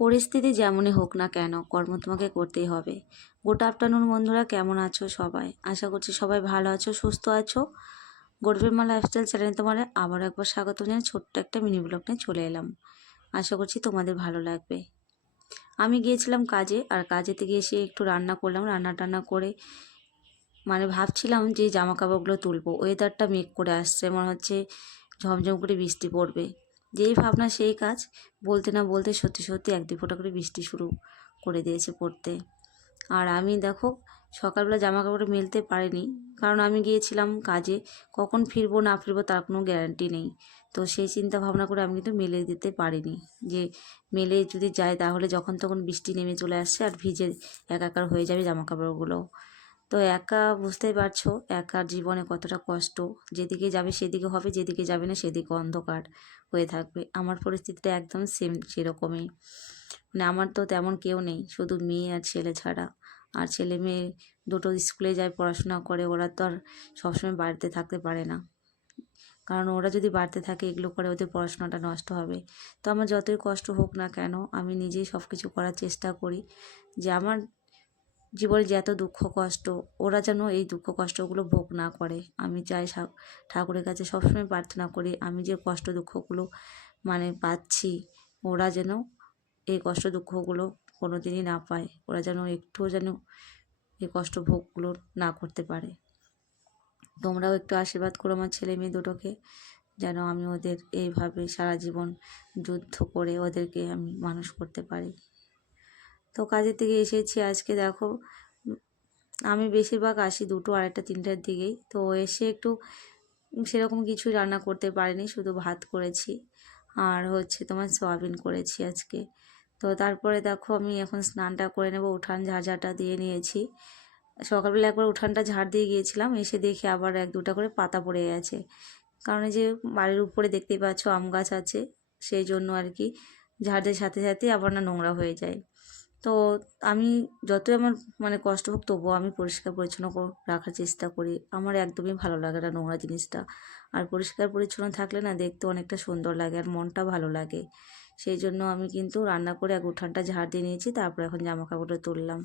পরিস্থিতি যেমনই হোক না কেন, কর্ম তোমাকে করতেই হবে। গুড আফটারনুন বন্ধুরা, কেমন আছো সবাই? আশা করছি সবাই ভালো আছো, সুস্থ আছো। গরিবের লাইফস্টাইল চ্যানেলে তোমার আবার একবার স্বাগত জানিয়ে ছোট্ট একটা মিনি ব্লগ নিয়ে চলে এলাম। আশা করছি তোমাদের ভালো লাগবে। আমি গিয়েছিলাম কাজে, আর কাজেতে গিয়ে এসে একটু রান্না করলাম। রান্না টান্না করে ভাবছিলাম যে জামা কাপড়গুলো তুলবো। ওয়েদারটা মেঘ করে আসছে, মনে হচ্ছে ঝমঝম করে বৃষ্টি পড়বে। যেই ভাবনা সেই কাজ, বলতে না বলতে সত্যি সত্যি এক দু ফোঁটা করে বৃষ্টি শুরু করে দিয়েছে পড়তে। আর আমি দেখো সকালবেলা জামা কাপড় মেলতে পারিনি, কারণ আমি গিয়েছিলাম কাজে। কখন ফিরবো না ফিরবো তার কোনো গ্যারান্টি নেই। তো সেই চিন্তা ভাবনা করে আমি কিন্তু মেলে দিতে পারিনি, যে মেলে যদি যায় তাহলে যখন তখন বৃষ্টি নেমে চলে আসছে আর ভিজে একাকার হয়ে যাবে জামা কাপড়গুলো। তো একা বুঝতেই পারছো একার জীবনে কতটা কষ্ট। যেদিকে যাবে সেদিকে হবে, যেদিকে যাবে না সেদিকে অন্ধকার হয়ে থাকবে। আমার পরিস্থিতিটা একদম সেম সেরকমই। আমার তো তেমন কেউ নেই, শুধু মেয়ে আর ছেলে ছাড়া। আর ছেলে মেয়ে দুটো স্কুলে যায়, পড়াশোনা করে, ওরা তো আর সবসময় বাড়িতে থাকতে পারে না। কারণ ওরা যদি বাড়িতে থাকে এগুলো করে ওদের পড়াশোনাটা নষ্ট হবে। তো আমার যতই কষ্ট হোক না কেন আমি নিজেই সব কিছু করার চেষ্টা করি, যে আমার জীবনে যে এত দুঃখ কষ্ট, ওরা যেন এই দুঃখ কষ্টগুলো ভোগ না করে। আমি চাই ঠাকুরের কাছে সবসময় প্রার্থনা করি, আমি যে কষ্ট দুঃখগুলো পাচ্ছি, ওরা যেন এই কষ্ট দুঃখগুলো কোনো দিনই না পায়। ওরা যেন একটুও যেন এই কষ্ট ভোগগুলো না করতে পারে। তোমরাও একটু আশীর্বাদ করো আমার ছেলে মেয়ে দুটোকে, যেন আমি ওদের এইভাবে সারা জীবন যুদ্ধ করে ওদেরকে আমি মানুষ করতে পারি। তো কাজের থেকে এসেছি আজকে, দেখো আমি বেশিরভাগ আসি 2টো, 2:30, 3টার দিকেই। তো এসে একটু সেরকম কিছুই রান্না করতে পারিনি, শুধু ভাত করেছি আর তোমার সয়াবিন করেছি আজকে। তো তারপরে দেখো আমি এখন স্নানটা করে নেব, উঠান ঝাড়ঝাড়টা দিয়ে নিয়েছি। সকালবেলা একবার উঠানটা ঝাড় দিয়ে গিয়েছিলাম, এসে দেখি আবার 1-2টা করে পাতা পড়ে গেছে। কারণ এই যে বাড়ির উপরে দেখতেই পাচ্ছ আম গাছ আছে, সেই জন্য আর কি ঝাড়দের সাথে সাথে আবার না নোংরা হয়ে যায়। তো আমি যতই আমার কষ্ট হোক তবুও আমি পরিষ্কার পরিচ্ছন্ন রাখার চেষ্টা করি। আমার একদমই ভালো লাগে না নোংরা জিনিসটা। আর পরিষ্কার পরিচ্ছন্ন থাকলে না দেখতে অনেকটা সুন্দর লাগে আর মনটা ভালো লাগে। সেই জন্য আমি কিন্তু রান্না করে উঠানটা ঝাড় দিয়ে নিয়েছি, তারপর এখন জামা কাপড়টা তুললাম।